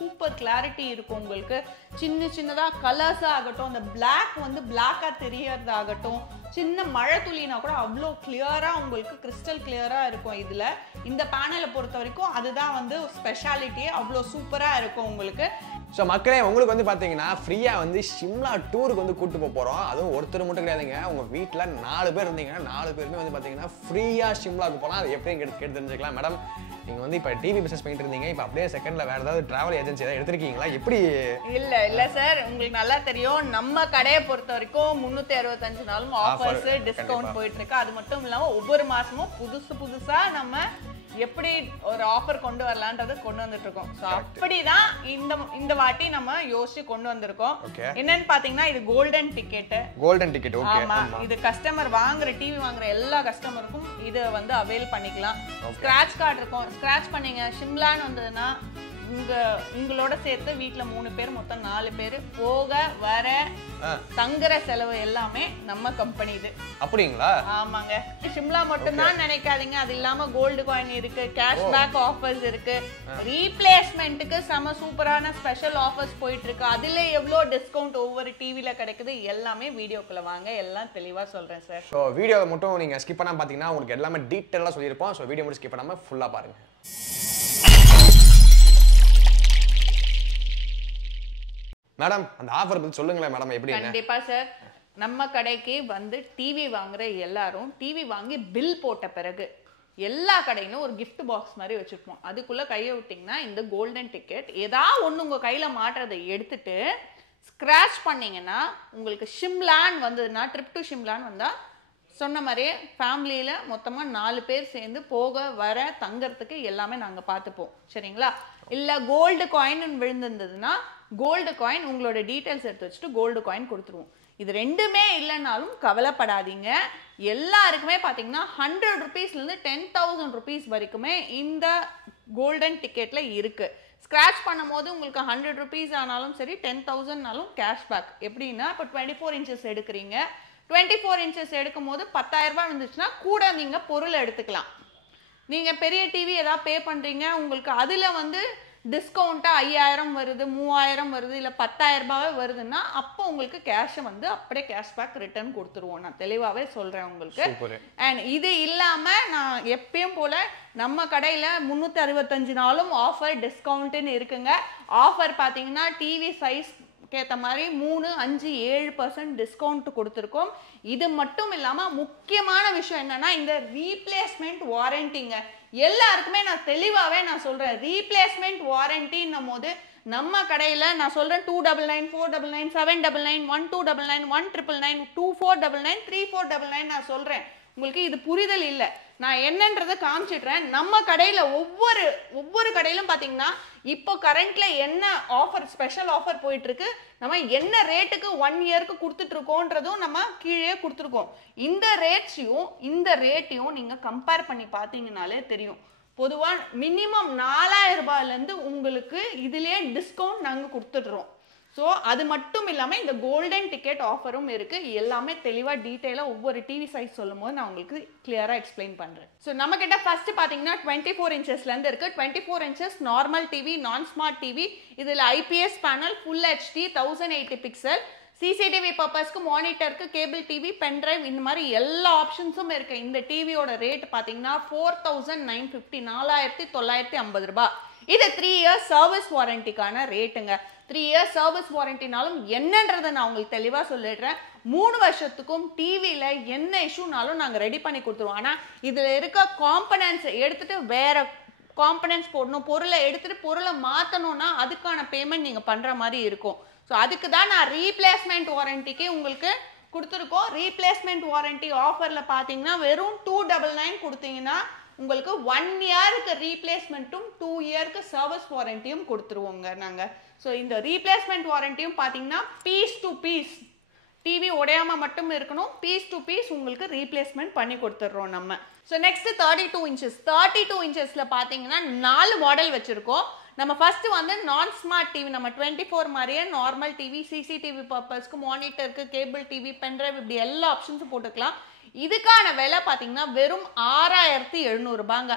Super clarity இருக்கும் உங்களுக்கு. சின்ன சின்னதா கலர்ஸா ஆகட்டும், அந்த பிளாக் வந்து பிளாக்கா தெரியறதாகட்டும், சின்ன மழை துளினா கூட அவ்வளோ கிளியரா உங்களுக்கு கிறிஸ்டல் கிளியரா இருக்கும். இதுல இந்த பேனலை பொறுத்த வரைக்கும் அதுதான் வந்து ஸ்பெஷாலிட்டியே. அவ்வளோ சூப்பரா இருக்கும் உங்களுக்கு. ஸோ மக்களே, உங்களுக்கு வந்து பார்த்தீங்கன்னா ஃப்ரீயாக வந்து ஷிம்லா டூருக்கு வந்து கூட்டு போகிறோம். அதுவும் ஒருத்தர் மட்டும் கிடையாதுங்க. உங்கள் வீட்டில் 4 பேர் இருந்தீங்கன்னா 4 பேருமே வந்து பார்த்தீங்கன்னா ஃப்ரீயாக ஷிம்லாவுக்கு போகலாம். அது எப்படின்னு கேட்டு தெரிஞ்சுக்கலாம். மேடம், நீங்கள் வந்து இப்போ டிவி பிஸ்னஸ் பண்ணிட்டு இருந்தீங்க, இப்போ அப்படியே செகண்டில் வேறு ஏதாவது ட்ராவல் ஏஜென்சி ஏதாவது எடுத்திருக்கீங்களா? எப்படி? இல்லை சார், உங்களுக்கு நல்லா தெரியும், நம்ம கடையை பொறுத்த வரைக்கும் 365 நாளும் ஆஃபர்ஸ் டிஸ்கவுண்ட் போயிட்டு இருக்கு. அது மட்டும் இல்லாமல் ஒவ்வொரு மாசமும் புதுசா நம்ம எப்படி ஒரு ஆஃபர் கொண்டு வரலான்றது கொண்டு வந்துட்டு இருக்கோம். ஸோ அப்படிதான் இந்த வாட்டி நம்ம யோசிச்சு கொண்டு வந்திருக்கோம். என்னன்னு பாத்தீங்கன்னா, இது கோல்டன் டிக்கெட். ஆமா, இது கஸ்டமர் டிவி வாங்குற எல்லா கஸ்டமருக்கும் இது வந்து அவைல் பண்ணிக்கலாம். ஸ்கிராட்ச் கார்டு இருக்கும். ஸ்கிராட்ச் பண்ணீங்க ஷிம்லான்னு வந்ததுன்னா உங்களோட சேர்த்து வீட்டுல 3 பேர், மொத்தம் 4 பேர் போக வர தங்குற செலவு எல்லாமே நம்ம கம்பெனி இது. அப்படிங்களா? ஆமாங்க. ஷிம்லா மட்டும் தான் நினைக்காதீங்க. அது இல்லாம கோல்டு காயின் இருக்கு, கேஷ்பேக் ஆஃபர்ஸ் இருக்கு, ரீப்ளேஸ்மெண்ட்டுக்கு செம சூப்பரான ஸ்பெஷல் ஆஃபர்ஸ் போயிட்டு இருக்கு. அதுல எவ்வளவு டிஸ்கவுண்ட் ஒவ்வொரு டிவில கிடைக்குது எல்லாமே வீடியோக்குள்ள வாங்க, எல்லாம் தெளிவா சொல்றேன் சார். ஸோ வீடியோவை மட்டும் நீங்க ஸ்கிப் பண்ணாம பாத்தீங்கன்னா உங்களுக்கு எல்லாமே டீட்டெயிலா சொல்லியிருப்போம். ஸோ வீடியோ மட்டும் ஸ்கிப் பண்ணாம ஃபுல்லா பாருங்க. மேடம், அந்த ஆஃபர் பத்தி சொல்லுங்களேன் மேடம். எப்படி? கண்டிப்பா சார். நம்ம கடைக்கு வந்து டிவி வாங்குற எல்லாரும் டிவி வாங்கி பில் போட்ட பிறகு எல்லா கடையிலும் ஒரு கிஃப்ட் பாக்ஸ் மாதிரி வச்சிருப்போம். அதுக்குள்ள கையை விட்டீங்கன்னா இந்த கோல்டன் டிக்கெட் ஏதாவது ஒண்ணு உங்க கையில மாட்டுறதை எடுத்துட்டு ஸ்கிராட்ச் பண்ணீங்கன்னா உங்களுக்கு ஷிம்லான் வந்ததுன்னா, ட்ரிப் டு ஷிம்லான் வந்தா சொன்ன மாதிரியே ஃபேமிலியில மொத்தமா 4 பேர் சேர்ந்து போக வர தங்கறதுக்கு எல்லாமே நாங்க பார்த்துப்போம். சரிங்களா? இல்ல கோல்டு காயின் விழுந்திருந்ததுன்னா கோல்டு காயின் உங்களோட டீடைல்ஸ் எடுத்து வச்சுட்டு கோல்டு காயின் கொடுத்துருவோம். இது ரெண்டுமே இல்லைனாலும் கவலைப்படாதீங்க. எல்லாருக்குமே பாத்தீங்கன்னா 100 rupeesல இருந்து 10,000 rupees வரைக்குமே இந்த கோல்டன் டிக்கெட்ல இருக்கு. ஸ்கிராட்ச் பண்ணும் போது உங்களுக்கு 100 rupees ஆனாலும் சரி, 10,000னாலும் கேஷ்பேக். எப்படின்னா, இப்போ 24 inches எடுக்கிறீங்க, 24 inches எடுக்கும் போது 10,000 ரூபாய் வந்துச்சுன்னா கூட நீங்க பொருள் எடுத்துக்கலாம். நீங்க பெரிய டிவி ஏதாவது பே பண்றீங்க, உங்களுக்கு அதுல வந்து டிஸ்கவுண்டா 5,000 வருது, 3,000 வருது, இல்ல 10,000 ரூபாய் வருதுன்னா அப்போ உங்களுக்கு கேஷ் வந்து அப்படியே கேஷ்பேக் ரிட்டர்ன் கொடுத்துருவோம். நான் தெளிவாவே சொல்றேன் உங்களுக்கு. அண்ட் இது இல்லாம நான் எப்பயும் போல நம்ம கடையில 365 நாளும் ஆஃபர் டிஸ்கவுண்ட்னு இருக்குங்க. ஆஃபர் பாத்தீங்கன்னா டிவி சைஸ் கேத்த மாதிரி 3, 5, 7% டிஸ்கவுண்ட் கொடுத்துருக்கோம். இது மட்டும் இல்லாம முக்கியமான விஷயம் என்னன்னா, இந்த ரீப்ளேஸ்மெண்ட் வாரண்டிங்க. எல்லாருக்குமே நான் தெளிவாவே சொல்றேன், ரீப்ளேஸ்மெண்ட் வாரண்டின்னும் போது நம்ம கடையில நான் சொல்றேன் 299, 499, 799, 1299, 1999, 2499, 3499 நான் சொல்றேன். உங்களுக்கு இது புரிதல் இல்லை. நான் என்னன்றதை காமிச்சிடுறேன். நம்ம கடையில ஒவ்வொரு கடையிலும் பாத்தீங்கன்னா இப்போ கரண்ட்ல என்ன ஆஃபர், ஸ்பெஷல் ஆஃபர் போயிட்டு இருக்கு, நம்ம என்ன ரேட்டுக்கு 1 இயருக்கு கொடுத்துட்டு இருக்கோன்றதும் நம்ம கீழே கொடுத்துருக்கோம். இந்த ரேட்டையும் நீங்க கம்பேர் பண்ணி பாத்தீங்கன்னாலே தெரியும். பொதுவா மினிமம் 4,000 ரூபாயில இருந்து உங்களுக்கு இதுலயே டிஸ்கவுண்ட் நாங்க கொடுத்துடுறோம். ஸோ அது மட்டும் இல்லாமல் இந்த கோல்டன் டிக்கெட் ஆஃபரும் இருக்கு. எல்லாமே தெளிவாக டீட்டெயிலாக ஒவ்வொரு டிவி சைஸ் சொல்லும் போது நான் உங்களுக்கு கிளியராக எக்ஸ்பிளைன் பண்ணுறேன். ஸோ நம்ம கிட்ட ஃபர்ஸ்ட் பார்த்தீங்கன்னா 24 inchesலேருந்து இருக்கு. 24 inches normal TV, non smart TV. இதில் IPS panel, full HD, 1080 pixel, CCTV பர்பஸ்க்கு, மானிட்டருக்கு, கேபிள் டிவி, பென்ட்ரைவ், இந்த மாதிரி எல்லா ஆப்ஷன்ஸும் இருக்கு. இந்த டிவியோட ரேட் பார்த்தீங்கன்னா 4,950, 4,950 ரூபாய். இது 3 years சர்வீஸ் வாரண்டிக்கான ரேட்டுங்க. 3 years சர்வீஸ் வாரண்டினாலும் என்னன்றதை நான் உங்களுக்கு தெளிவா சொல்லிடுறேன். 3 வருஷத்துக்கும் டிவியில என்ன இஷ்யூனாலும் நாங்க ரெடி பண்ணி கொடுத்துருவோம். ஆனா இதுல இருக்க காம்பனன்ட்ஸ் எடுத்துட்டு வேற காம்பனன்ட்ஸ் போடணும், பொருளை எடுத்துட்டு பொருளை மாத்தணும்னா அதுக்கான பேமெண்ட் நீங்க பண்ற மாதிரி இருக்கும். ஸோ அதுக்கு தான் நான் ரீப்ளேஸ்மெண்ட் வாரண்டிக்கு உங்களுக்கு கொடுத்துருக்கோம். ரீப்ளேஸ்மெண்ட் வாரண்டி ஆஃபர்ல பாத்தீங்கன்னா வெறும் 299 கொடுத்தீங்கன்னா உங்களுக்கு 1 இயருக்கு ரீப்ளேஸ்மெண்ட்டும் 2 இயருக்கு சர்வீஸ் வாரண்டியும் கொடுத்துருவோங்க நாங்க. ஸோ இந்த ரீப்ளேஸ்மெண்ட் வாரண்டியும் பார்த்தீங்கன்னா பீஸ் டு பீஸ், டிவி உடையாம மட்டும் இருக்கணும், பீஸ் டு பீஸ் உங்களுக்கு ரீப்ளேஸ்மெண்ட் பண்ணி கொடுத்துட்றோம் நம்ம. So next 32 inches. 32 inchesல பார்த்தீங்கன்னா 4 மாடல் வச்சிருக்கோம். நம்ம ஃபர்ஸ்ட் வந்து நான் ஸ்மார்ட் டிவி, நம்ம 24 மாதிரியே நார்மல் டிவி, சிசிடிவி பர்பஸ்க்கு, மானிட்டருக்கு, கேபிள் டிவி, பென்ட்ரைவ், இப்படி எல்லா ஆப்ஷன்ஸும் போட்டுக்கலாம். இதுக்கான விலை பார்த்தீங்கன்னா வெறும் 6,700 ரூபாங்க.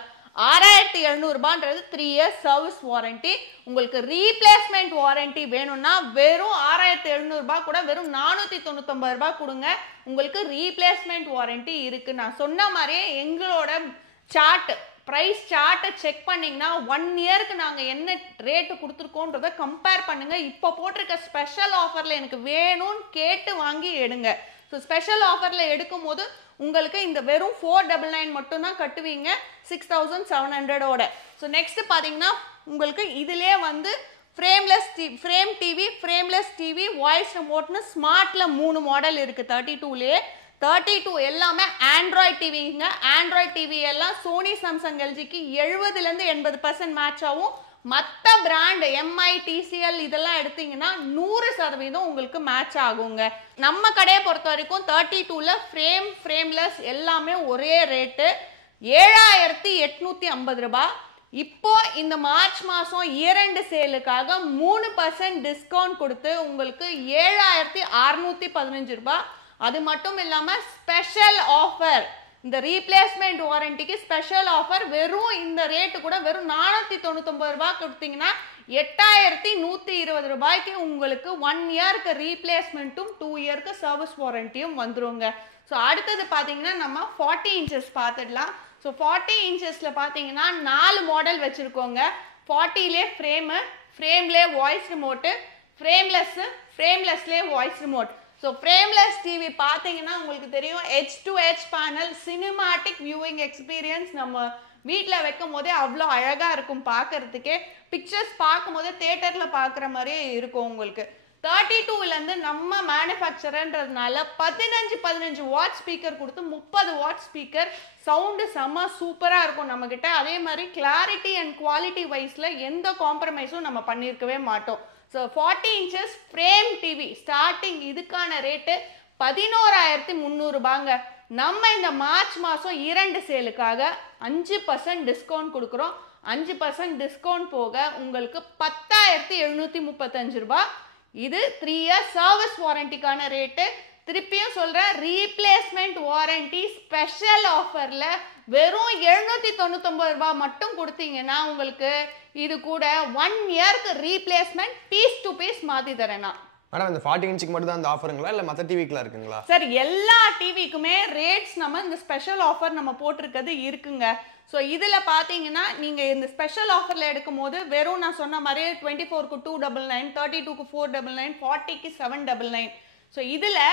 6700 ரூபாய்ன்றது 3 இயர்ஸ் சர்வீஸ் வாரண்டி. உங்களுக்கு ரீப்ளேஸ்மெண்ட் வாரண்டி வேணும்னா வெறும் 6700 ரூபாய் கூட வெறும் 499 ரூபாய் கொடுங்க, உங்களுக்கு ரீப்ளேஸ்மெண்ட் வாரண்டி இருக்கு. நான் சொன்ன மாதிரியே எங்களோட சார்ட் பிரைஸ் சார்ட்டை செக் பண்ணீங்கன்னா 1 இயருக்கு நாங்க என்ன ரேட்டு கொடுத்துருக்கோன்றத கம்பேர் பண்ணுங்க. இப்போ போட்டிருக்க ஸ்பெஷல் ஆஃபர்ல எனக்கு வேணும்னு கேட்டு வாங்கி எடுங்க. ஸோ ஸ்பெஷல் ஆஃபர்ல எடுக்கும் போது உங்களுக்கு இந்த வெறும் 499 மட்டும் தான் கட்டுவீங்க 6700ஓட. ஸோ நெக்ஸ்ட் பாத்தீங்கன்னா உங்களுக்கு இதுலயே வந்து frame TV, frameless TV, voice ரிமோட்னு ஸ்மார்ட்ல 3 மாடல் இருக்கு 32லயே. 32 எல்லாமே ஆண்ட்ராய்ட் டிவிங்க. ஆண்ட்ராய்ட் டிவி எல்லாம் சோனி, சாம்சங், எல்ஜிக்கு 70லேருந்து 80% மேட்ச் ஆகும். மற்ற பிராண்ட் எம்ஐ, டிசிஎல் இதெல்லாம் எடுத்தீங்கன்னா 100% உங்களுக்கு மேட்ச் ஆகுங்க. நம்ம கடையை பொறுத்த வரைக்கும் 32ல ஃப்ரேம்லெஸ் எல்லாமே ஒரே ரேட்டு 7850 ரூபாய். இப்போ இந்த மார்ச் மாசம் இயர் எண்ட் சேலுக்காக 3% டிஸ்கவுண்ட் கொடுத்து உங்களுக்கு 7615 ரூபாய். அது மட்டும் இல்லாம ஸ்பெஷல் ஆஃபர், இந்த ரீப்ளேஸ்மெண்ட் வாரண்டிக்கு ஸ்பெஷல் ஆஃபர் வெறும் இந்த ரேட்டு கூட வெறும் 499 ரூபாய் கொடுத்தீங்கன்னா 8120 ரூபாய்க்கு உங்களுக்கு 1 இயருக்கு ரீப்ளேஸ்மெண்ட்டும் 2 இயருக்கு சர்வீஸ் வாரண்டியும் வந்துருங்க. ஸோ அடுத்தது பார்த்தீங்கன்னா நம்ம 40 இன்ச்சஸ் பார்த்துடலாம். ஸோ 40 இன்ச்சஸ்ல பார்த்தீங்கன்னா 4 மாடல் வச்சிருக்கோங்க. 40லே ஃப்ரேம்லே வாய்ஸ் ரிமோட்டு, ஃப்ரேம்லெஸ்லே voice remote. So frameless TV பார்த்தீங்கன்னா உங்களுக்கு தெரியும் H2H panel, cinematic viewing experience. நம்ம வீட்டில் வைக்கும் போதே அவ்வளோ அழகாக இருக்கும் பார்க்கறதுக்கே. பிக்சர்ஸ் பார்க்கும் போதே தேட்டரில் பார்க்குற மாதிரியே இருக்கும் உங்களுக்கு. 32லேருந்து நம்ம மேனுஃபேக்சரன்றதுனால 15 வாட் ஸ்பீக்கர் கொடுத்து 30 வாட் ஸ்பீக்கர், சவுண்டு செம்ம சூப்பராக இருக்கும் நம்மக்கிட்ட. அதே மாதிரி கிளாரிட்டி அண்ட் குவாலிட்டி வைஸில் எந்த காம்ப்ரமைஸும் நம்ம பண்ணியிருக்கவே மாட்டோம். So 40 inches frame TV starting இதுக்கான ரேட்டு 11300 ரூபாங்க. நம்ம இந்த மார்ச் மாதம் 2 சேலுக்காக 5% டிஸ்கவுண்ட் கொடுக்குறோம். 5% டிஸ்கவுண்ட் போக உங்களுக்கு 10735 ரூபாய். இது 3 இயர்ஸ் சர்வீஸ் வாரண்டிக்கான ரேட்டு. திருப்பியும் சொல்றேன், ரீப்ளேஸ்மெண்ட் வாரண்டி ஸ்பெஷல் ஆஃபர்ல வெறும் 799 ரூபாய் மட்டும் கொடுத்தீங்கன்னா உங்களுக்கு இது கூட 1 இயருக்கு ரீப்ளேஸ்மெண்ட் பீஸ் டு பீஸ் மாத்தி தரேனா. மேடம் இந்த 40 இன்ச்சுக்கு மட்டும் தான் அந்த ஆஃபருங்களா இல்ல மத்த டிவிக்குலாம் இருக்குங்களா? சார் எல்லா டிவிக்குமே ரேட்ஸ் நம்ம இந்த ஸ்பெஷல் ஆஃபர் நம்ம போட்டிருக்கிறது இருக்குங்க. ஸோ இதில் பார்த்தீங்கன்னா நீங்கள் இந்த ஸ்பெஷல் ஆஃபரில் எடுக்கும் போது வெறும் நான் சொன்ன மாதிரியே 24க்கு 299, 32க்கு 499, 40க்கு 799. ஸோ இதில்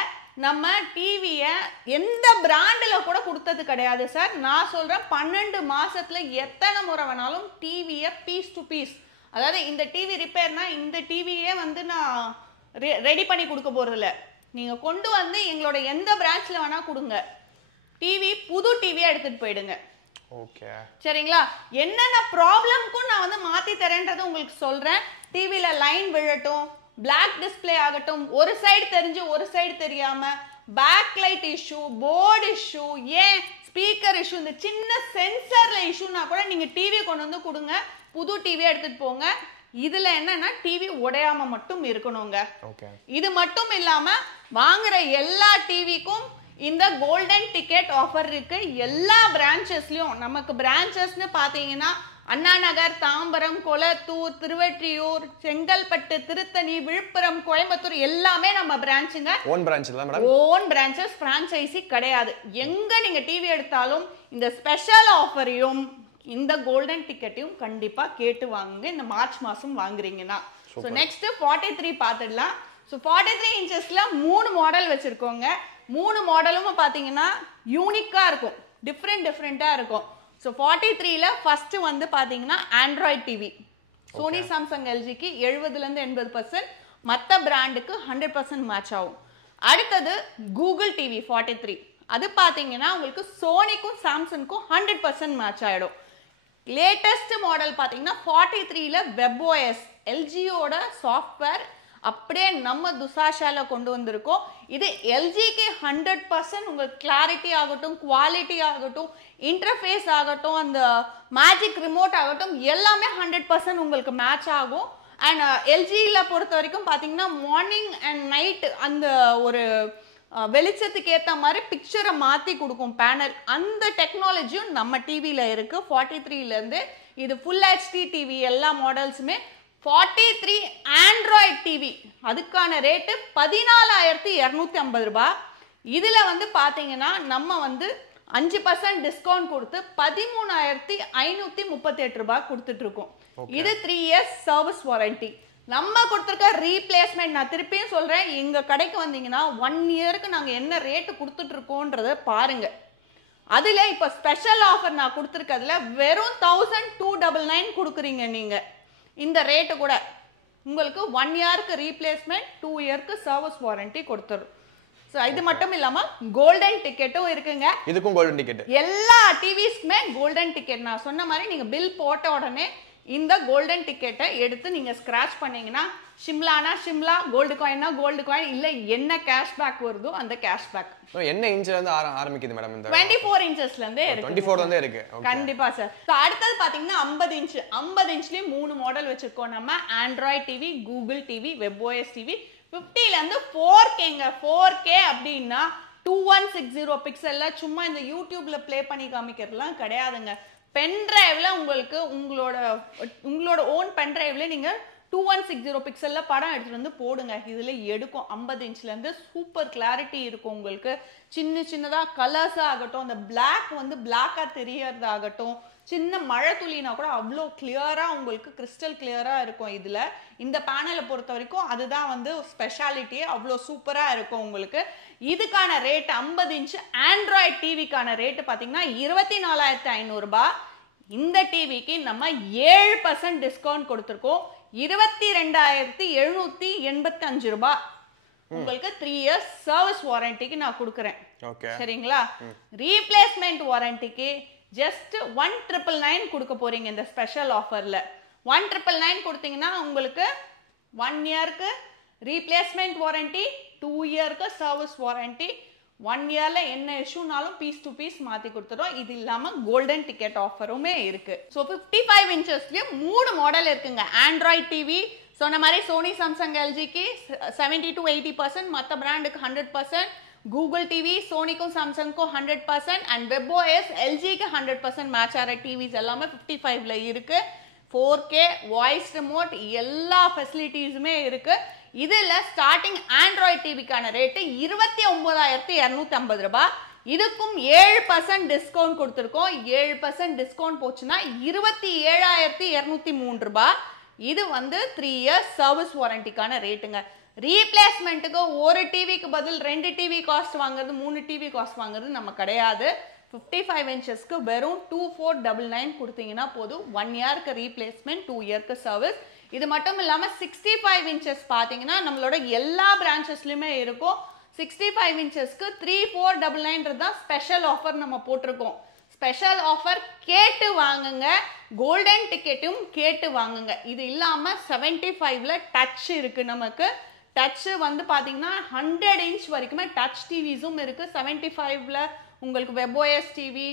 நம்ம டிவியை எந்த பிராண்டில் கூட கொடுத்தது கிடையாது சார். நான் சொல்கிறேன் 12 மாதத்தில் எத்தனை முறை வேணாலும் டிவியை பீஸ் டு பீஸ், அதாவது இந்த டிவி ரிப்பேர்னா இந்த டிவியே வந்து நான் ரெடி பண்ணி கொடுக்க போகிறதில்ல. நீங்கள் கொண்டு வந்து எங்களோட எந்த பிரான்ச்சில் வேணால் கொடுங்க, டிவி புது டிவியை எடுத்துகிட்டு போயிடுங்க. ஓகே சரிங்களா? என்னென்ன ப்ராப்ளம்க்கும் நான் வந்து மாற்றி தரேன்றதை உங்களுக்கு சொல்கிறேன். டிவியில் லைன் விழட்டும், பிளாக் டிஸ்பிளே ஆகட்டும், ஒரு சைடு தெரிஞ்சு ஒரு சைடு தெரியாம, back light issue, board issue, ஏன் ஸ்பீக்கர் இஷ்யூ, இந்த சின்ன சென்சர்ல இஷ்யூனா கூட நீங்க டிவி கொண்டு வந்து கொடுங்க, புது டிவி எடுத்துட்டு போங்க. இதுல என்னன்னா டிவி உடையாம மட்டும் இருக்கணுங்க. இது மட்டும் இல்லாம வாங்குற எல்லா டிவிக்கும் இந்த கோல்டன் டிக்கெட் ஆஃபர் இருக்கு. எல்லா பிரான்ச்சஸ்லயும் நமக்கு பிரான்ச்சஸ்னு பாத்தீங்கன்னா அண்ணா நகர், தாம்பரம், கொளத்தூர், திருவெற்றியூர், செங்கல்பட்டு, திருத்தணி, விழுப்புரம், கோயம்புத்தூர் எல்லாமே நம்ம பிரான்ச்சுங்க. ஓன் பிரான்ச் இல்ல மேடம், ஓன் பிரான்ச்சஸ், பிரான்ச்சைசி கிடையாது. எங்க நீங்க டிவி எடுத்தாலும் இந்த ஸ்பெஷல் ஆஃபரையும் இந்த கோல்டன் டிக்கெட்டையும் கண்டிப்பா கேட்டு வாங்குங்க இந்த மார்ச் மாசம் வாங்குறீங்கன்னா. ஸோ நெக்ஸ்ட் 43 பார்த்துடலாம். So 43 இன்ச்சஸ்ல 3 model வச்சிருக்கோங்க. 3 மாடலும் பாத்தீங்கன்னா யூனிக்கா இருக்கும், டிஃப்ரெண்டா இருக்கும். ஸோ 43ல ஃபர்ஸ்ட் வந்து பாத்தீங்கன்னா ஆண்ட்ராய்ட் டிவி, சோனி, சாம்சங், எல்ஜிக்கு 70லேருந்து 80%, மற்ற பிராண்டுக்கு 100% மேட்ச் ஆகும். அடுத்தது கூகுள் டிவி 43, அது பாத்தீங்கன்னா உங்களுக்கு சோனிக்கும் சாம்சங்க்கும் 100% மேட்ச் ஆயிடும். லேட்டஸ்ட் மாடல் பாத்தீங்கன்னா 43ல WebOS, எல்ஜியோட சாஃப்ட்வேர் அப்படியே நம்ம துசாஷால கொண்டு வந்திருக்கோம். இது எல்ஜிக்கு 100% உங்களுக்கு கிளாரிட்டி ஆகட்டும், குவாலிட்டி ஆகட்டும், இன்டர்ஃபேஸ் ஆகட்டும், அந்த மேஜிக் ரிமோட் ஆகட்டும், எல்லாமே 100% உங்களுக்கு மேட்ச் ஆகும். அண்ட் எல்ஜியில் பொறுத்த வரைக்கும் பார்த்தீங்கன்னா மார்னிங் அண்ட் நைட் அந்த ஒரு வெளிச்சத்துக்கு ஏத்த மாதிரி பிக்சரை மாத்தி கொடுக்கும் பேனல். அந்த டெக்னாலஜியும் நம்ம டிவில இருக்கு. 43ல இருந்து இது ஃபுல் ஹெச்டி டிவி எல்லா மாடல்ஸுமே. 43 ஆண்ட்ராய்ட் டிவி அதுக்கான ரேட்டு 14,250 ரூபாய். இதுல வந்து பாத்தீங்கன்னா நம்ம வந்து 5% டிஸ்கவுண்ட் கொடுத்து 13,538 ரூபாய் கொடுத்துட்டு இருக்கோம். இது 3 years சர்வீஸ் வாரண்டி. நம்ம கொடுத்துருக்க ரீப்ளேஸ்மெண்ட், நான் திருப்பியும் சொல்றேன், எங்க கடைக்கு வந்தீங்கன்னா 1 இயருக்கு நாங்க என்ன ரேட்டு கொடுத்துட்டு இருக்கோன்றத பாருங்க. அதுல இப்ப ஸ்பெஷல் ஆஃபர் நான் கொடுத்துருக்கிறதுல வெறும் 1,299 கொடுக்குறீங்க நீங்க. இந்த ரேட்டு கூட உங்களுக்கு 1 இயருக்கு ரீப்ளேஸ்மெண்ட், 2 இயருக்கு சர்வீஸ் வாரண்டி கொடுத்துரும். இது மட்டும் இல்லாம கோல்டன் டிக்கெட்டும் இருக்குங்க. இதுக்கும் கோல்டன் டிக்கெட். எல்லா டிவிஸ்க்குமே கோல்டன் டிக்கெட். நான் சொன்ன மாதிரி நீங்க பில் போட்ட உடனே இந்த கோல்டன் டிக்கெட்டை எடுத்து நீங்க ஸ்கிராட்ச் பண்ணீங்கன்னா ஷிம்லானா ஷிம்லா, கோல்டு காயின்னா கோல்டு காயின், இல்ல என்ன கேஷ்பேக் வருதோ அந்த கேஷ்பேக். என்ன இன்ச்ல இருந்து ஆரம்பிக்குது மேடம்? இந்த 24 இன்ச்சஸ்ல இருந்தே இருக்கு. 24 ல இருந்தே இருக்கு. கண்டிப்பா சார். சோ அடுத்து பாத்தீங்கன்னா 50 இன்ச். 50 இன்ச்லயே 3 மாடல் வச்சிருக்கோம் நம்ம. Android TV, Google TV, webOS TV. 50ல இருந்து 4Kங்க. 4K அப்படின்னா 2160 பிக்சல்ல சும்மா இந்த யூடியூப்ல ப்ளே பண்ணி காமிக்கிறதுலாம் கிடையாதுங்க. பென் டிரைவ்ல உங்களுக்கு உங்களோட ஓன் பென் டிரைவ்ல நீங்க 2160 பிக்சல்ல படம் எடுத்துட்டு வந்து போடுங்க. இதுல எடுக்கும். 50 இன்ச்ல இருந்து சூப்பர் கிளாரிட்டி இருக்கும் உங்களுக்கு. சின்ன சின்னதா கலர்ஸா ஆகட்டும், அந்த பிளாக் வந்து பிளாக்கா தெரியறதாகட்டும், சின்ன மழை துளினா கூட அவ்வளோ கிளியரா உங்களுக்கு கிறிஸ்டல் கிளியரா இருக்கும். இதுல இந்த பேனலை பொறுத்த வரைக்கும் அதுதான் வந்து ஸ்பெஷாலிட்டி. அவ்வளோ சூப்பரா இருக்கும் உங்களுக்கு. இதுக்கான ரேட் 50 இன்ச் ஆண்ட்ராய்ட் டிவிக்கான ரேட்டு பாத்தீங்கன்னா 24,500 ரூபாய். இந்த டிவிக்கு நம்ம 7% டிஸ்கவுண்ட் கொடுத்துருக்கோம். 22,785 ரூபாய். உங்களுக்கு 3 இயர்ஸ் சர்வீஸ் வாரண்டிக்கு நான் கொடுக்குறேன். சரிங்களா? ரீப்ளேஸ்மெண்ட் வாரண்டிக்கு ஜஸ்ட் 1,999 கொடுக்க போறீங்க இந்த ஸ்பெஷல் ஆஃபர்ல. 1,999 கொடுத்தீங்கன்னா உங்களுக்கு 1 இயருக்கு ரீப்ளேஸ்மெண்ட் வாரண்டி, 2 இயருக்கு சர்வீஸ் வாரண்டி. 1 இயர்ல என்ன இஷ்யூனாலும் பீஸ் டு பீஸ் மாத்தி கொடுத்துரும். இது இல்லாம கோல்டன் டிக்கெட் ஆஃபருமே இருக்கு. ஸோ 55 இன்ச்சஸ்லயே 3 மாடல் இருக்குங்க. ஆண்ட்ராய்ட் டிவி சொன்ன மாதிரி சோனி, சாம்சங், எல்ஜிக்கு 70 to 80%, மற்ற பிராண்டுக்கு 100%. கூகுள் டிவி சோனிக்கும் சாம்சங்க்கும் 100% அண்ட் வெப்ஓஎஸ் எல்ஜிக்கு 100% மேட்ச் ஆகிற டிவிஸ் எல்லாமே 55ல இருக்கு. 4K வாய்ஸ் ரிமோட் எல்லா ஃபெசிலிட்டிஸுமே இருக்கு. இதுல ஸ்டார்டிங் ஆண்ட்ராய்ட் டிவிக்கான ரேட்டு 29,250 ரூபாய். இதுக்கும் 7% டிஸ்கவுண்ட் கொடுத்துருக்கோம். 7% டிஸ்கவுண்ட் போச்சுன்னா 27,203 ரூபாய். இது வந்து 3 இயர்ஸ் சர்வீஸ் வாரண்டிக்கான ரேட்டுங்க. ரீப்ளேஸ்மெண்ட்டுக்கு ஒரு டிவிக்கு பதில் 2 டிவி காஸ்ட் வாங்குறது, 3 டிவி காஸ்ட் வாங்குறது நம்ம கிடையாது. 55 இன்ச்சஸ்க்கு வெறும் 2499 கொடுத்தீங்கன்னா போதும். 1 இயருக்கு ரீப்ளேஸ்மெண்ட், 2 இயருக்கு சர்வீஸ். இது மட்டும் இல்லாம 65 இன்ச்சஸ் பாத்தீங்கன்னா நம்மளோட எல்லா பிரான்ச்சஸ்லயுமே இருக்கும். 65 இன்ச்சஸ்க்கு 3499 தான் ஸ்பெஷல் ஆஃபர் நம்ம போட்டிருக்கோம். ஸ்பெஷல் ஆஃபர் கேட்டு வாங்குங்க. கோல்டன் டிக்கெட்டும் கேட்டு வாங்குங்க. இது இல்லாம 75ல டச் இருக்கு. நமக்கு டச் வந்து பாத்தீங்கன்னா 100 இன்ச் வரைக்குமே டச் டிவிஸும் இருக்கு. 75ல உங்களுக்கு வெப்ஓஎஸ் டிவி,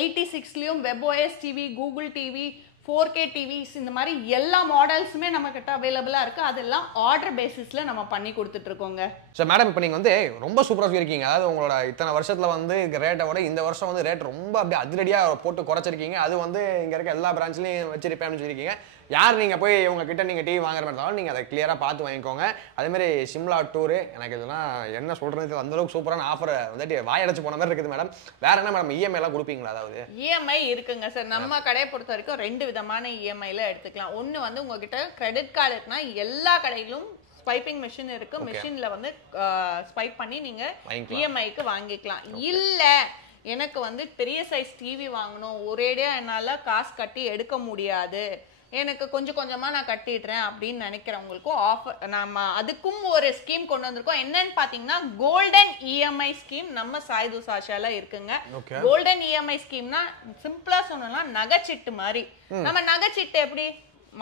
86லயும் webOS TV, Google TV, 4K TVs, இந்த மாதிரி எல்லா மாடல்ஸுமே நம்ம கிட்ட அவைலபிளா இருக்கு. அதெல்லாம் ஆர்டர் பேசிஸ்ல நம்ம பண்ணி கொடுத்துட்டு இருக்கோங்க. ஸோ மேடம், இப்போ நீங்கள் வந்து ரொம்ப சூப்பராக சொல்லியிருக்கீங்க. அதாவது உங்களோட இத்தனை வருஷத்தில் வந்து ரேட்டை விட இந்த வருஷம் வந்து ரேட் ரொம்ப அப்படியே அதிரடியாக போட்டு குறைச்சிருக்கீங்க. அது வந்து இங்கே இருக்க எல்லா பிரான்ச்லையும் வச்சிருப்பேன்னு சொல்லியிருக்கீங்க. யார் நீங்கள் போய் உங்ககிட்ட நீங்கள் டிவி வாங்குற மாதிரி இருந்தாலும் நீங்கள் அதை கிளியராக பார்த்து வாங்கிக்கோங்க. அதேமாதிரி சிம்லா டூரு, எனக்கு இதெல்லாம் என்ன சொல்கிறது, அந்தளவுக்கு சூப்பரான ஆஃபரை வந்துட்டு வாயடைச்சு போன மாதிரி இருக்குது மேடம். வேற என்ன மேடம், இஎம்ஐலாம் கொடுப்பீங்களா? அதாவது இஎம்ஐ இருக்குங்க சார். நம்ம கடையை பொறுத்த வரைக்கும் 2 விதமான இஎம்ஐல எடுத்துக்கலாம். ஒன்று வந்து உங்ககிட்ட கிரெடிட் கார்டு இருக்குன்னா எல்லா கடையிலும் ஸ்வைப்பிங் மெஷின் இருக்கு. மெஷின்ல வந்து ஸ்வைப் பண்ணி நீங்க இஎம்ஐக்கு வாங்கிக்கலாம். இல்ல எனக்கு வந்து பெரிய சைஸ் டிவி வாங்கணும், ஒரேடியா என்னால காசு கட்டி எடுக்க முடியாது, எனக்கு கொஞ்சம் கொஞ்சமா நான் கட்டிடுறேன் அப்படின்னு நினைக்கிறவங்களுக்கும் ஆஃபர் நம்ம அதுக்கும் ஒரு ஸ்கீம் கொண்டு வந்திருக்கோம். என்னன்னு பாத்தீங்கன்னா கோல்டன் இஎம்ஐ ஸ்கீம் நம்ம சாய்து சாஷால இருக்குங்க. கோல்டன் இஎம்ஐ ஸ்கீம்னா சிம்பிளா சொன்னா நகைச்சீட்டு மாதிரி. நம்ம நகைச்சீட்டு எப்படி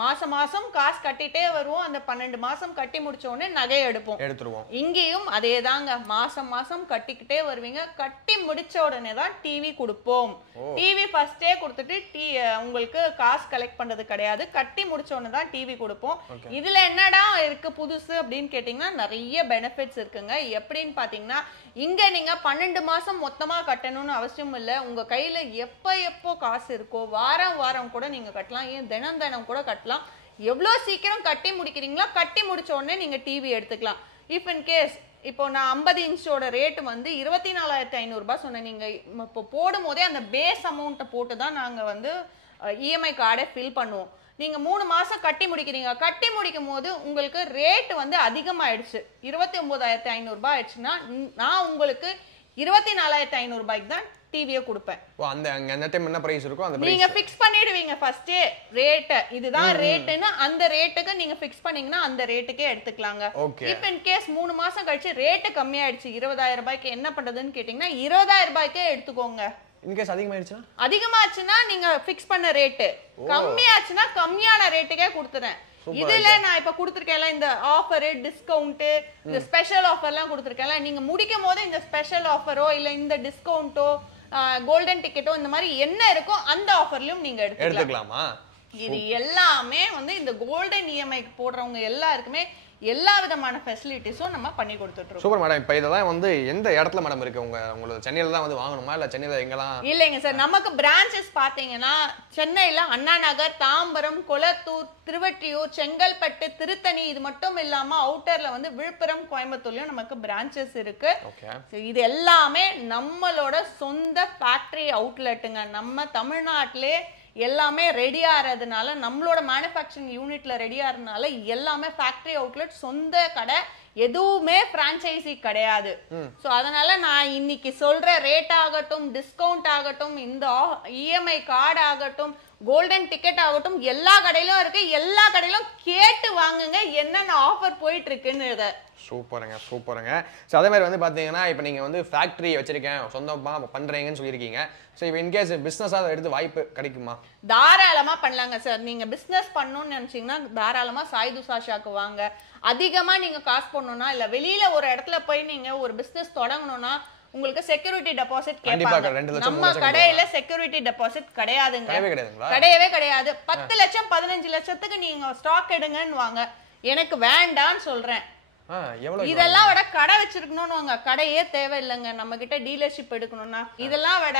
மாசம் மாசம் காசு கட்டிட்டே வருவோம். அந்த 12 மாசம் கட்டி முடிச்ச உடனே நகை எடுத்துருவோம். இங்கேயும் அதேதாங்க, மாசம் மாசம் கட்டிக்கிட்டே வருவீங்க. கட்டி முடிச்ச உடனே தான் டிவி கொடுப்போம். டிவி ஃபர்ஸ்டே கொடுத்துட்டு உங்களுக்கு காசு கலெக்ட் பண்றது கிடையாது. கட்டி முடிச்ச உடனே தான் டிவி கொடுப்போம். இதுல என்னடா இருக்கு புதுசு அப்படின்னு கேட்டீங்கன்னா நிறைய பெனிஃபிட்ஸ் இருக்குங்க. எப்படின்னு பாத்தீங்கன்னா இங்க நீங்க 12 மாசம் மொத்தமா கட்டணும்னு அவசியம் இல்ல. உங்க கையில எப்போ காசு இருக்கோ வாரம் வாரம் கூட நீங்க கட்டலாம். ஏன் தினம் தினம் கூட கட்டலாம். எவ்வளவு சீக்கிரம் கட்டி முடிக்கிறீங்களோ கட்டி முடிச்ச உடனே நீங்க டிவி எடுத்துக்கலாம். இஃப் இன் கேஸ் இப்போ நான் 50 இன்ச்சோட ரேட் வந்து 24,500 ரூபாய் சொன்னேன். நீங்க இப்போ போடும் போதே அந்த பேஸ் அமௌண்ட்டை போட்டு தான் நாங்க வந்து இஎம்ஐ கார்டை ஃபில் பண்ணுவோம். நீங்க 3 மாசம் கட்டி முடிக்கிறீங்க. கட்டி முடிக்கும் போது உங்களுக்கு ரேட் வந்து அதிகமாயிடுச்சு, 29,500 ரூபாய் ஆயிடுச்சுன்னா நான் உங்களுக்கு 24,500 ரூபாய்க்கு தான் டிவியை கொடுப்பேன். அந்த டைம் என்ன பிரைஸ் இருக்கோ அந்த நீங்க ஃபிக்ஸ் பண்ணிடுவீங்க ஃபர்ஸ்டே ரேட். இதுதான் ரேட்னு அந்த ரேட்டுக்கு நீங்க ஃபிக்ஸ் பண்ணீங்கன்னா அந்த ரேட்டுக்கே எடுத்துக்கலாங்க. இஃப் இன் கேஸ் 3 மாசம் கழிச்சு ரேட் கம்மியாயிடுச்சு 20,000 ரூபாய்க்கு என்ன பண்றதுன்னு கேட்டீங்கன்னா 20,000 ரூபாய்க்கே எடுத்துக்கோங்க. இன்கேஸ் அதிகமாச்சுன்னா நீங்க ஃபிக்ஸ் பண்ண ரேட், கம்மியாச்சுன்னா கம்மியான ரேட்டுக்கே கொடுத்துறேன். இதுல நான் இப்ப கொடுத்துருக்கேன்ல இந்த ஆஃபர், டிஸ்கவுண்ட், இந்த ஸ்பெஷல் ஆஃபர்லாம் கொடுத்துருக்கேன்ல, நீங்க முடிக்கும் போது இந்த ஸ்பெஷல் ஆஃபரோ இல்ல இந்த டிஸ்கவுண்டோ கோல்டன் டிக்கெட்டோ இந்த மாதிரி என்ன இருக்கோ அந்த ஆஃபர்லயும் நீங்க எடுத்துக்கலாமா? இது எல்லாமே வந்து இந்த கோல்டன் இஎம்ஐ போடுறவங்க எல்லாருக்குமே எல்லா விதமான ஃபெசிலிட்டிஸும் நம்ம பண்ணி கொடுத்துட்டு இருக்கோம். Super madam. இப்போ இதெல்லாம் வந்து எந்த இடத்துல மேடம் இருக்கு? உங்களுக்கு சென்னையில தான் வந்து வாங்கணுமா இல்ல சென்னையில எங்கலாம்? இல்லைங்க சார், நமக்கு பிரான்ச்சஸ் பாத்தீங்கன்னா சென்னையில அண்ணா நகர், தாம்பரம், கொளத்தூர், திருவொற்றியூர், செங்கல்பட்டு, திருத்தணி, இது மட்டும் இல்லாம அவுட்டர்ல வந்து விழுப்புரம், கோயம்புத்தூர்லயும் நமக்கு பிரான்ச்சஸ் இருக்கு. இது எல்லாமே நம்மளோட சொந்த ஃபேக்டரி அவுட்லெட்டுங்க. நம்ம தமிழ்நாட்டிலே எல்லாமே ரெடி ஆறதுனால, நம்மளோட மேனுஃபேக்சரிங் யூனிட்ல ரெடி ஆறதுனால எல்லாமே ஃபேக்டரி அவுட்லெட், சொந்த கடை, எதுவுமே பிரான்ச்சைசி கிடையாது. சோ அதனால நான் இன்னைக்கு சொல்ற ரேட் ஆகட்டும், டிஸ்கவுண்ட் ஆகட்டும், இந்த இஎம்ஐ கார்டு ஆகட்டும், கோல்டன் டிக்கெட் ஆகட்டும், எல்லா கடையிலும் இருக்கு. எல்லா கடையிலும் கேட்டு வாங்குங்க என்னென்ன ஆஃபர் போயிட்டு இருக்குன்னு. சூப்பருங்க சூப்பருங்க. ஸோ அதே மாதிரி வந்து பார்த்தீங்கன்னா இப்போ நீங்கள் வந்து ஃபேக்ட்ரி வச்சிருக்கேன் சொந்தமாக பண்ணுறீங்கன்னு சொல்லியிருக்கீங்க. ஸோ இப்போ இன்கேஸ் பிஸ்னஸாக எடுத்து வாய்ப்பு கிடைக்குமா? தாராளமாக பண்ணலாங்க சார். நீங்கள் பிஸ்னஸ் பண்ணணும்னு நினச்சிங்கன்னா தாராளமாக சாய்து சாஷாக்கு வாங்க. அதிகமாக நீங்கள் காசு போடணும்னா இல்லை வெளியில் ஒரு இடத்துல போய் நீங்கள் ஒரு பிஸ்னஸ் தொடங்கணும்னா உங்களுக்கு செக்யூரிட்டி டெபாசிட் கேட்பாங்க. நம்ம கடையில செக்யூரிட்டி டெபாசிட் கிடையாதுங்க, கிடையவே கிடையாது. 10 லட்சம் 15 லட்சத்துக்கு நீங்க ஸ்டாக் எடுங்கன்னு வாங்க, எனக்கு வேண்டான்னு சொல்றேன். இதெல்லாம் விட கடை வச்சிருக்கணும்னு கடையே தேவையில்லைங்க. நம்ம கிட்ட டீலர்ஷிப் எடுக்கணும்னா இதெல்லாம் விட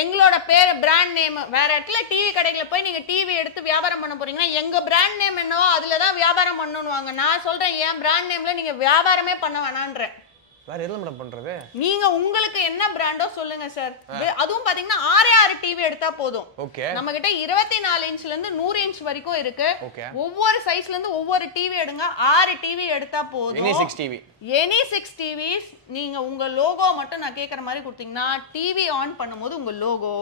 எங்களோட பேர் பிராண்ட் நேம் வேற இடத்துல டிவி கடைகளை போய் நீங்க டிவி எடுத்து வியாபாரம் பண்ண போறீங்கன்னா எங்க பிராண்ட் நேம் என்னவோ அதுலதான் வியாபாரம் பண்ணணும்வாங்க. நான் சொல்றேன் என் பிராண்ட் நேம்ல நீங்க வியாபாரமே பண்ண வேணான்றேன். வேற எதுல மேடம் பண்றது? நீங்க உங்களுக்கு என்ன பிராண்டோ சொல்லுங்க சார். அதுவும் பாத்தீங்கன்னா 6 டிவி எடுத்தா போதும். நம்ம கிட்ட 24 இன்ச்ல இருந்து 100 இன்ச் வரைக்கும் இருக்கு. ஒவ்வொரு சைஸ்ல இருந்து ஒவ்வொரு டிவி எடுங்க. 6 டிவி எடுத்தா போதும். எனி 6 டிவிஸ் நீங்க உங்க லோகோ மட்டும் நான் கேக்குற மாதிரி கொடுத்தீங்கன்னா டிவி ஆன் பண்ணும்போது உங்க லோகோ,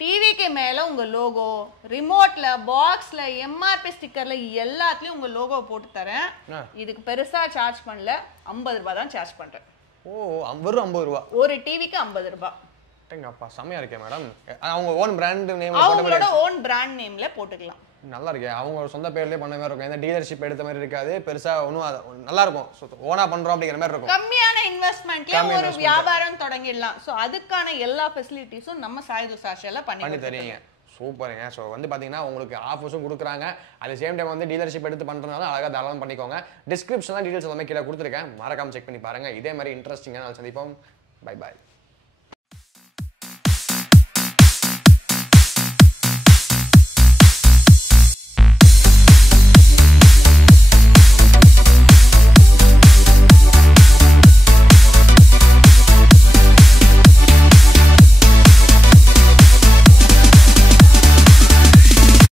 டிவிக்கு மேல உங்க லோகோ, ரிமோட்ல, பாக்ஸ்ல, எம்ஆர்பி ஸ்டிக்கர்ல எல்லாத்துலயும் உங்க லோகோ போட்டு தரேன். இதுக்கு பெருசா சார்ஜ் பண்ணல, 50 ரூபாய் தான் சார்ஜ் பண்றேன். வெறும் 50 ரூபாய் ஒரு டிவிக்கு 50 ரூபாய். அப்பா செமையா இருக்கே மேடம். அவங்க ஓன் பிராண்ட் நேம், அவங்களோட ஓன் பிராண்ட் நேம்ல போட்டுக்கலாம். நல்லா இருக்கு. அவங்க சொந்த பேர்லயே பண்ண மாதிரி இருக்கும். எந்த டீலர்ஷிப் எடுத்த மாதிரி இருக்காது. பெருசா ஒன்றும் நல்லா இருக்கும். ஓனா பண்றோம் அப்படிங்கிற மாதிரி இருக்கும். கம்மியான இன்வெஸ்ட்மெண்ட்ல ஒரு வியாபாரம் தொடங்கிடலாம். சோ அதுக்கான எல்லா ஃபெசிலிட்டிஸும் நம்ம சாய்து சாஷால பண்ணி தரீங்க. சூப்பருங்க. ஸோ வந்து பார்த்தீங்கன்னா உங்களுக்கு ஆஃபர்ஸும் கொடுக்குறாங்க. அது சேம் டைம் வந்து டீலர்ஷிப் எடுத்து பண்ணுறதுனால அழகாக தாராளம் பண்ணிக்கோங்க. டிஸ்கிரிப்ஷனில் டீட்டெயில்ஸ் எல்லாமே கீழே கொடுத்துருக்கேன், மறக்காம செக் பண்ணி பாருங்க. இதே மாதிரி இன்ட்ரெஸ்டிங்காக நாள் சந்திப்போம். Bye bye.